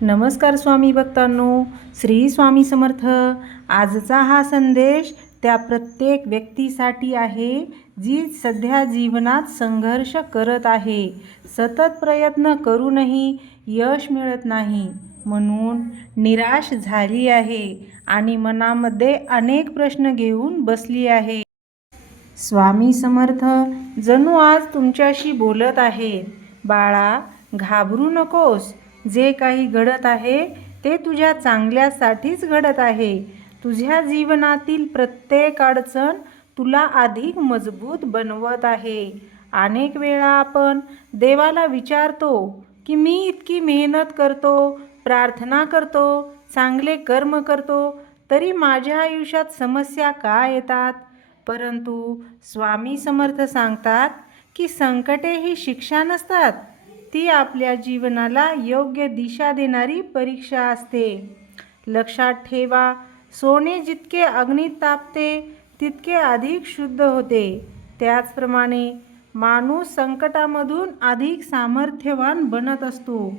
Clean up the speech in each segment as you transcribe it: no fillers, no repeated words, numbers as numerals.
नमस्कार स्वामी भक्तांनो, श्री स्वामी समर्थ। आजचा हा संदेश त्या प्रत्येक व्यक्तीसाठी आहे जी सध्या जीवनात संघर्ष करत आहे, सतत प्रयत्न करूनही यश मिळत नाही, म्हणून निराश झाली आहे आणि मनामध्ये अनेक प्रश्न घेऊन बसली आहे। स्वामी समर्थ जणू आज तुमच्याशी बोलत आहेत। बाळा, घाबरू नकोस। जे काही घडत आहे ते तुझ्या चांगल्यासाठीच घडत आहे। तुझ्या जीवनातील प्रत्येक अडचण तुला अधिक मजबूत बनवत आहे। अनेक वेळा आपण देवाला विचारतो की मी इतकी मेहनत करतो, प्रार्थना करतो, चांगले कर्म करतो, तरी माझ्या आयुष्यात समस्या का येतात? परंतु स्वामी समर्थ सांगतात की संकटे ही शिक्षा नसतात, ती आपल्या जीवनाला योग्य दिशा देणारी परीक्षा असते। लक्षात ठेवा, सोने जितके अग्नीत तापते तितके अधिक शुद्ध होते। त्याचप्रमाणे माणूस संकटामधून अधिक सामर्थ्यवान बनत असतो।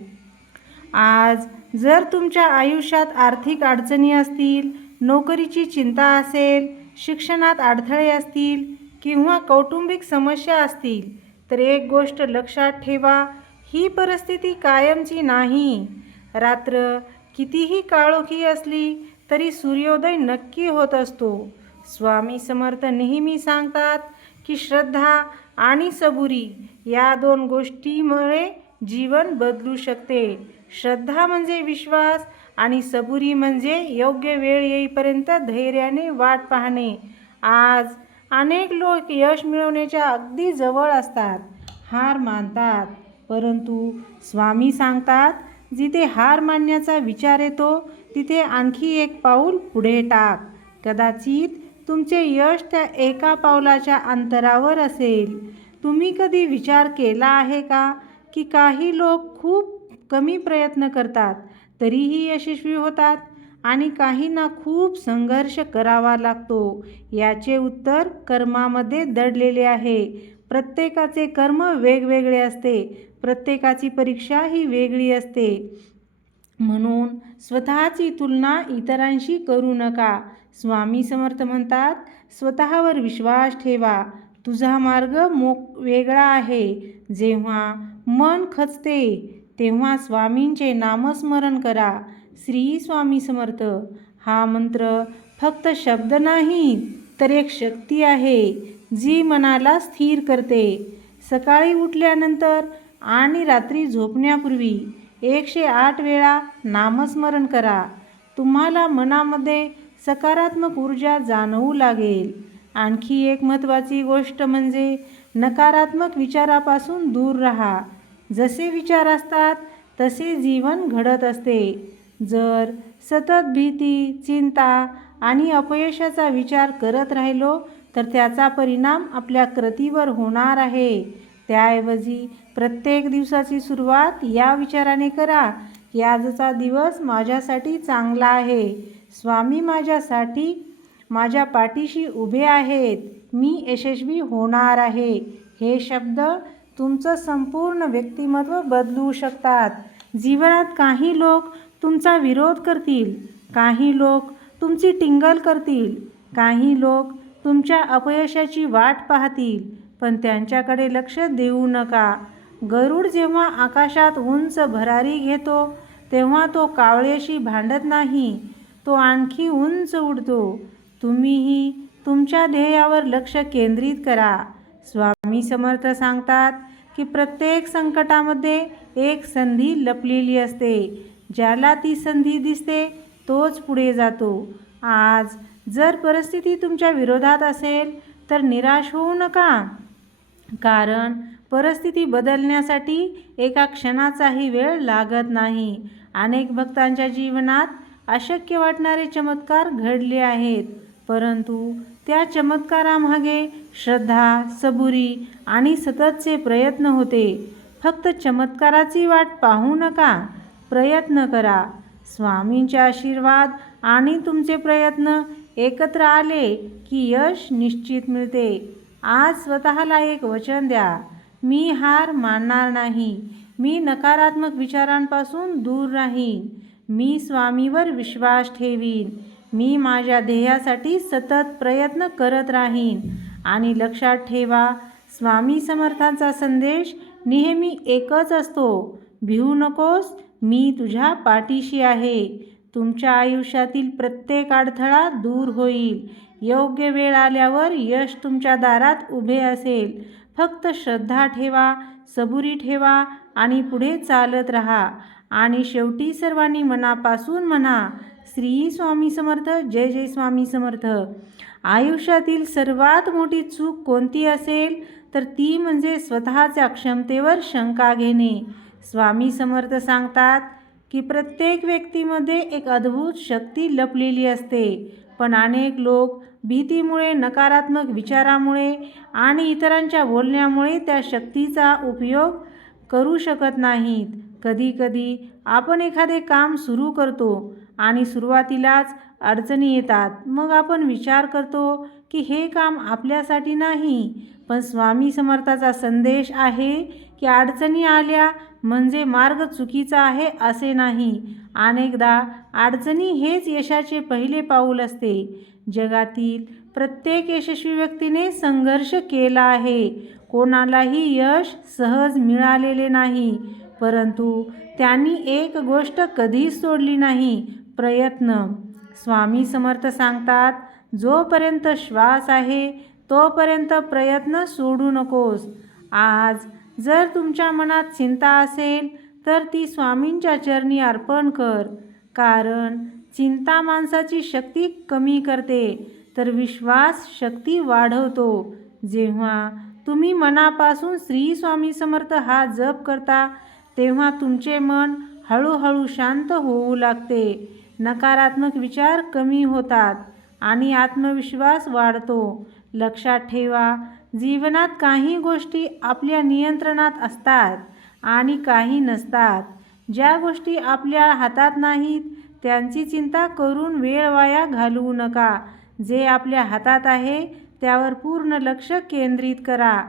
आज जर तुमच्या आयुष्यात आर्थिक अडचणी असतील, नोकरीची चिंता असेल, शिक्षणात अडथळे असतील किंवा कौटुंबिक समस्या असतील, तर एक गोष्ट लक्षात ठेवा, ही परिस्थिती कायमची नाही। रात्र कितीही काळोखी असली तरी सूर्योदय नक्की होत असतो। स्वामी समर्थ नेहमी सांगतात की श्रद्धा आणि सबुरी या दोन गोष्टींमुळे जीवन बदलू शकते। श्रद्धा म्हणजे विश्वास आणि सबुरी म्हणजे योग्य वेळ येईपर्यंत धैर्याने वाट पाहणे। आज अनेक लोक यश मिळवण्याच्या अगदी जवळ असतात, हार मानतात, परंतु स्वामी सांगतात जिथे हार मानण्याचा विचार येतो तिथे आणखी एक पाऊल पुढे टाक। कदाचित तुमचे यश त्या एका पावलाच्या अंतरावर असेल। तुम्ही कधी विचार केला आहे का की काही लोक खूप कमी प्रयत्न करतात तरीही यशस्वी होतात आणि काहींना खूप संघर्ष करावा लागतो? याचे उत्तर कर्मामध्ये दडलेले आहे। प्रत्येकाचे कर्म वेगवेगळे असते, प्रत्येकाची परीक्षा ही वेगळी असते, म्हणून स्वतःची तुलना इतरांशी करू नका। स्वामी समर्थ म्हणतात, स्वतःवर विश्वास ठेवा, तुझा मार्ग वेगळा आहे। जेव्हा मन खचते तेव्हा स्वामींचे नामस्मरण करा। श्री स्वामी समर्थ हा मंत्र फक्त शब्द नाही तर एक शक्ती आहे जी मनाला स्थिर करते। सकाळी उठल्यानंतर आणि रात्री झोपण्यापूर्वी 108 वेळा नामस्मरण करा। तुम्हाला मनामध्ये सकारात्मक ऊर्जा जाणवू लागेल। आणखी एक महत्त्वाची गोष्ट म्हणजे नकारात्मक विचारापासून दूर राहा। जसे विचार असतात तसे जीवन घडत असते। जर सतत भीती, चिंता आणि अपयशाचा विचार करत राहिलो तर त्याचा परिणाम आपल्या कृतीवर होणार आहे। त्याऐवजी प्रत्येक दिवसाची सुरुवात या विचाराने करा की आजचा दिवस माझ्यासाठी चांगला आहे, स्वामी माझ्यासाठी माझ्या पाठीशी उभे आहेत, मी यशस्वी होणार आहे। हे शब्द तुमचं संपूर्ण व्यक्तिमत्व बदलू शकतात। जीवनात काही लोक तुमचा विरोध करतील, काही लोक तुमची टिंगल करतील, काही लोक तुमच्या अपयशाची वाट पाहतील, पण त्यांच्याकडे लक्ष देऊ नका। गरुड जेव्हा आकाशात उंच भरारी घेतो तेव्हा तो कावळ्याशी भांडत नाही, तो आणखी उंच उडतो। तुम्हीही तुमच्या ध्येयावर लक्ष केंद्रित करा। स्वामी समर्थ सांगतात की प्रत्येक संकटामध्ये एक संधी लपलेली असते, ज्याला ती संधी दिसते तोच पुढे जातो। आज जर परिस्थिती तुमच्या विरोधात असेल तर निराश होऊ नका, कारण परिस्थिती बदलण्यासाठी एका क्षणाचाही वेळ लागत नाही। अनेक भक्तांच्या जीवनात अशक्य वाटणारे चमत्कार घडले आहेत, परंतु त्या चमत्कारामागे श्रद्धा, सबुरी आणि सततचे प्रयत्न होते। फक्त चमत्काराची वाट पाहू नका, प्रयत्न करा। स्वामींचे आशीर्वाद आणि तुमचे प्रयत्न एकत्र आले की यश निश्चित मिळते। आज स्वतःला एक वचन द्या, मी हार मानणार नाही, मी नकारात्मक विचारांपासून दूर राहीन. मी स्वामीवर विश्वास ठेवीन. मी माझ्या ध्येयासाठी सतत प्रयत्न करत राहीन. आणि लक्षात ठेवा, स्वामी समर्थांचा संदेश नेहमी एकच असतो, भिवू नकोस, मी तुझ्या पाठीशी आहे. तुमच्या आयुष्यातील प्रत्येक अडथळा दूर होईल. योग्य वेळ आल्यावर यश तुमच्या दारात उभे असेल. फक्त श्रद्धा ठेवा, सबुरी ठेवा आणि पुढे चालत राहा. आणि शेवटी सर्वांनी मनापासून म्हणा, श्री स्वामी समर्थ, जय जय स्वामी समर्थ. आयुष्यातील सर्वात मोठी चूक कोणती असेल तर ती म्हणजे स्वतःच्या क्षमतेवर शंका घेणे. स्वामी समर्थ सांगतात की प्रत्येक व्यक्तीमध्ये एक अद्भुत शक्ती लपलेली असते, पण अनेक लोक भीतीमुळे, नकारात्मक विचारामुळे आणि इतरांच्या बोलण्यामुळे त्या शक्तीचा उपयोग करू शकत नाहीत. कधीकधी आपण एखादे काम सुरू करतो आणि सुरुवातीलाच अडचणी येतात. मग आपण विचार करतो की हे काम आपल्यासाठी नाही. पण स्वामी समर्थाचा संदेश आहे की अडचणी आल्या म्हणजे मार्ग चुकीचा आहे असे नाही. अनेकदा अडचणी हेच यशाचे पहिले पाऊल असते. जगातील प्रत्येक यशस्वी व्यक्तीने संघर्ष केला आहे. कोणालाही यश सहज मिळालेले नाही, परंतु त्यांनी एक गोष्ट कधीच सोडली नाही, प्रयत्न. स्वामी समर्थ सांगतात, जोपर्यंत श्वास आहे तोपर्यंत प्रयत्न सोडू नकोस. आज जर तुमच्या मनात चिंता असेल तर ती स्वामींच्या चरणी अर्पण कर. कारण चिंता माणसाची शक्ती कमी करते, तर विश्वास शक्ती वाढवतो. जेव्हा तुम्ही मनापासून श्री स्वामी समर्थ हा जप करता तेव्हा तुमचे मन हळूहळू शांत होऊ लागते. नकारात्मक विचार कमी होतात आणि आत्मविश्वास वाढतो. लक्षात ठेवा, जीवनात काही गोष्टी आपल्या नियंत्रणात असतात आणि काही नसतात. ज्या गोष्टी आपल्या हातात नाहीत त्यांची चिंता करून वेळ वाया घालवू नका. जे आपल्या हातात आहे त्यावर पूर्ण लक्ष केंद्रित करा.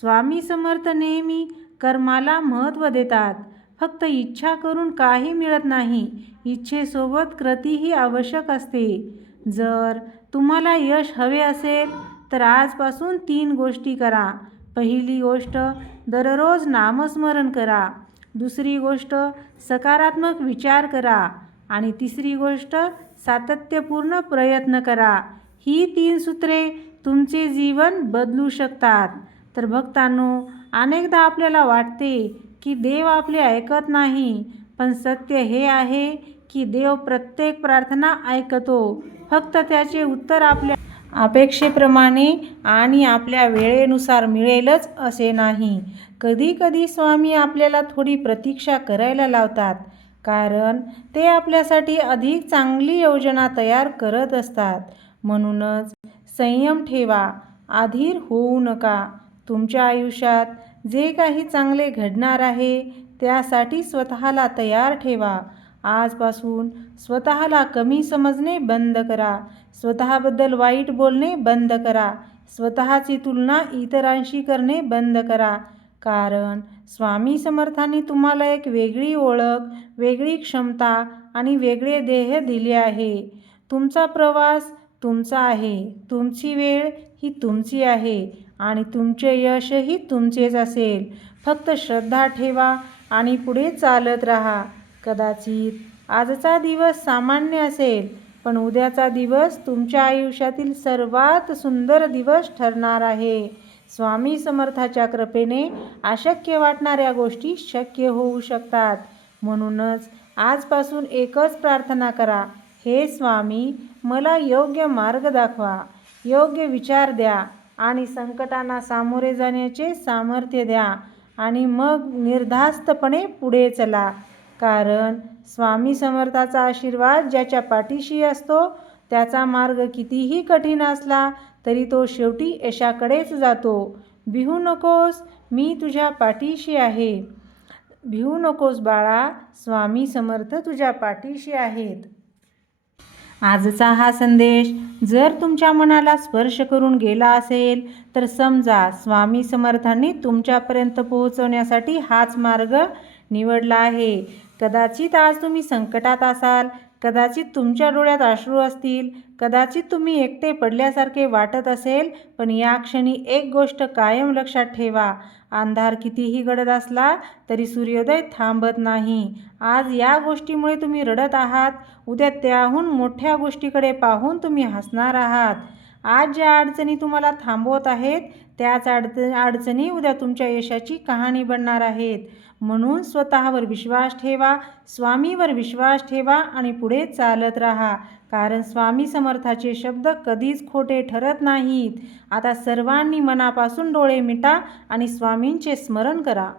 स्वामी समर्थ नेहमी कर्माला महत्त्व देतात. फक्त इच्छा करून काही मिळत नाही, इच्छेसोबत कृतीही आवश्यक असते. जर तुम्हाला यश हवे असेल तर आजपासून 3 गोष्टी करा. पहिली गोष्ट, दररोज नामस्मरण करा. दुसरी गोष्ट, सकारात्मक विचार करा. आणि तिसरी गोष्ट, सातत्यपूर्ण प्रयत्न करा. ही 3 सूत्रे तुमचे जीवन बदलू शकतात. तर भक्तांनो, अनेकदा आपल्याला वाटते की देव आपले ऐकत नाही, पण सत्य हे आहे की देव प्रत्येक प्रार्थना ऐकतो. फक्त त्याचे उत्तर आपल्या अपेक्षेप्रमाणे आणि आपल्या वेळेनुसार मिळेलच असे नाही. कधीकधी स्वामी आपल्याला थोडी प्रतीक्षा करायला लावतात, कारण ते आपल्यासाठी अधिक चांगली योजना तयार करत असतात. म्हणूनच संयम ठेवा, अधीर होऊ नका. तुमच्या आयुष्यात जे काही चांगले घडणार आहे त्यासाठी स्वतःला तयार ठेवा. आजपासून स्वतःला कमी समजणे बंद करा. स्वतःबद्दल वाईट बोलणे बंद करा. स्वतःची तुलना इतरांशी करणे बंद करा. कारण स्वामी समर्थांनी तुम्हाला एक वेगळी ओळख, वेगळी क्षमता आणि वेगळे ध्येय दिले आहे. तुमचा प्रवास तुमचा आहे, तुमची वेळ ही तुमची आहे आणि तुमचे यशही तुमचेच असेल. फक्त श्रद्धा ठेवा आणि पुढे चालत राहा. कदाचित आजचा दिवस सामान्य असेल, पण उद्याचा दिवस तुमच्या आयुष्यातील सर्वात सुंदर दिवस ठरणार आहे. स्वामी समर्थाच्या कृपेने अशक्य वाटणाऱ्या गोष्टी शक्य होऊ शकतात. म्हणूनच आजपासून एकच प्रार्थना करा, हे स्वामी, मला योग्य मार्ग दाखवा, योग्य विचार द्या आणि संकटांना सामोरे जाण्याचे सामर्थ्य द्या आणि मग निर्धास्तपणे पुढे चला. कारण स्वामी समर्थाचा आशीर्वाद ज्याच्या पाठीशी असतो त्याचा मार्ग कितीही कठीण असला तरी तो शेवटी यशाकडेच जातो. भिवू नकोस, मी तुझ्या पाठीशी आहे. भिवू नकोस बाळा, स्वामी समर्थ तुझ्या पाठीशी आहेत. आजचा हा संदेश जर तुमच्या मनाला स्पर्श करून गेला असेल तर समजा स्वामी समर्थांनी तुमच्यापर्यंत पोहोचवण्यासाठी हाच मार्ग निवडला आहे. कदाचित आज तुम्ही संकटात असाल, कदाचित तुमच्या डोळ्यात अश्रू असतील, कदाचित तुम्ही एकटे पडल्यासारखे वाटत असेल, पण या क्षणी एक गोष्ट कायम लक्षात ठेवा. अंधार कितीही गडद असला तरी सूर्योदय थांबत नाही. आज या गोष्टीमुळे तुम्ही रडत आहात, उद्या त्याहून मोठ्या गोष्टीकडे पाहून तुम्ही हसणार आहात. आज ज्या अडचणी तुम्हाला थांबवत आहेत, त्याच अडचणी उद्या तुमच्या यशाची कहाणी बनणार आहेत. म्हणून स्वतःवर विश्वास ठेवा, स्वामीवर विश्वास ठेवा आणि पुढे चालत राहा. कारण स्वामी समर्थाचे शब्द कधीच खोटे ठरत नाहीत. आता सर्वांनी मनापासून डोळे मिटा आणि स्वामींचे स्मरण करा.